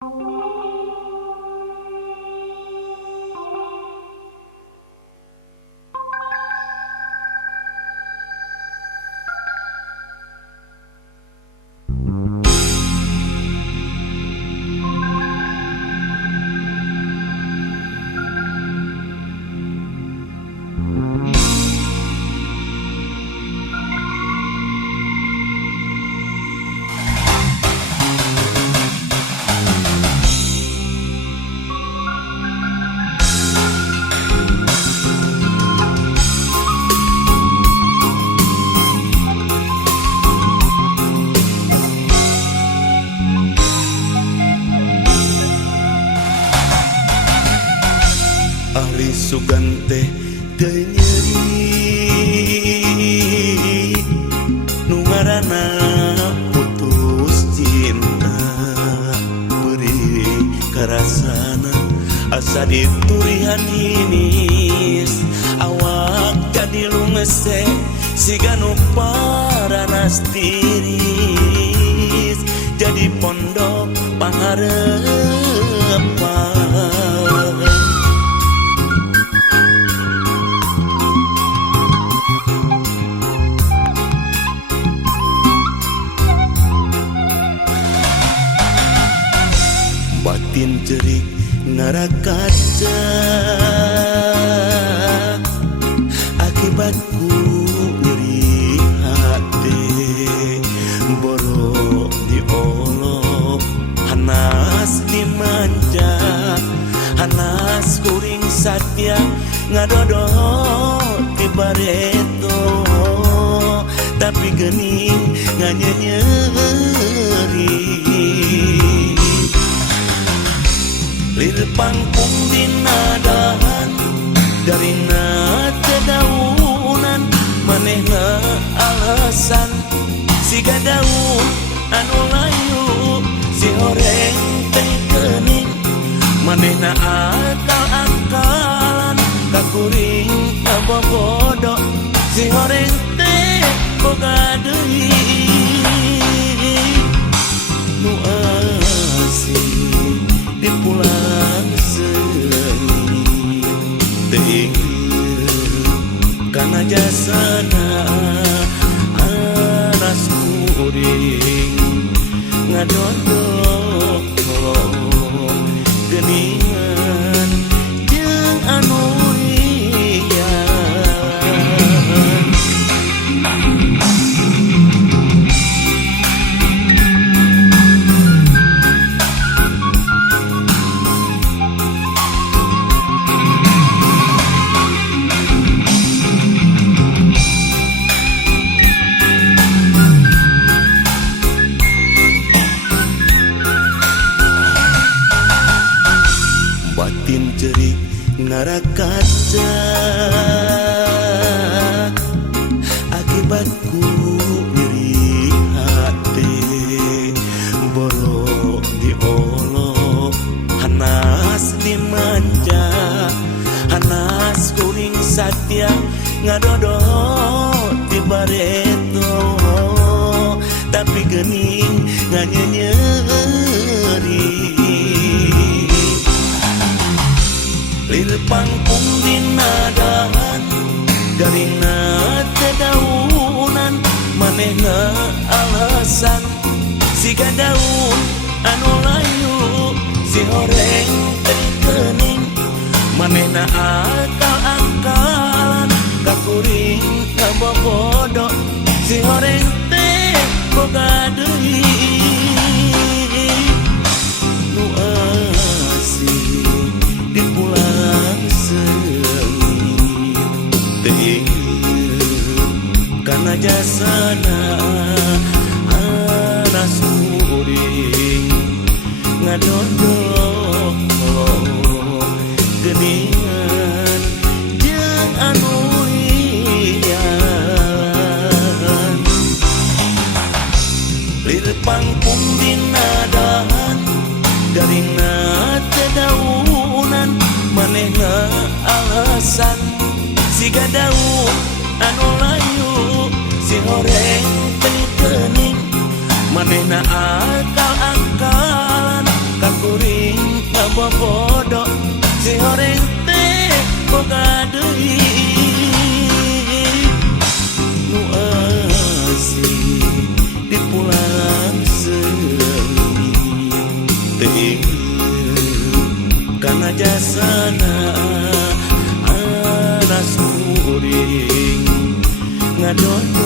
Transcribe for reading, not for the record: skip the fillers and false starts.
Ari Sugante teu nyeri nu ngaranna putus cinta beri karasana asa diturihan hinis awak jadi lumese siga nu paranas tiris jadi pondok pangarepan. Batin jerik narakaca akibatku nyeri hati borok diolok hanas dimanja hanas kuring satya ngadodot di bareto tapi gening nganyeri lir pangpung dinadahan darina tedaunan manehna alasan siga daun anu layu si horeng teh kening manehna akal-akalan kakuring abobodo si horeng teh boga deui nu asih dipulang sengit teu kana jasana anas kuring ngadondok geningan jeung anu rian. Batin jerik narakaca akibatku nyeri hati borok diolok hanas dimanja hanas kuring satya ngadodot di bareto tapi gening nganyeri lir pangpung dinadahan darina tedaunan manehna alasan siga daun anu layu si horeng teh kening manehna akal-akalan kakuring kabobodo si horeng teh boga deui nu asih dipulang sengit teu kana jasana anas kuring ngadondok geningan jeung anu rian lir pangpung dinadahan darina tedaunan manehna alasan siga daun anu layu si horeng teh kening manehna akal-akalan kakuring ngadon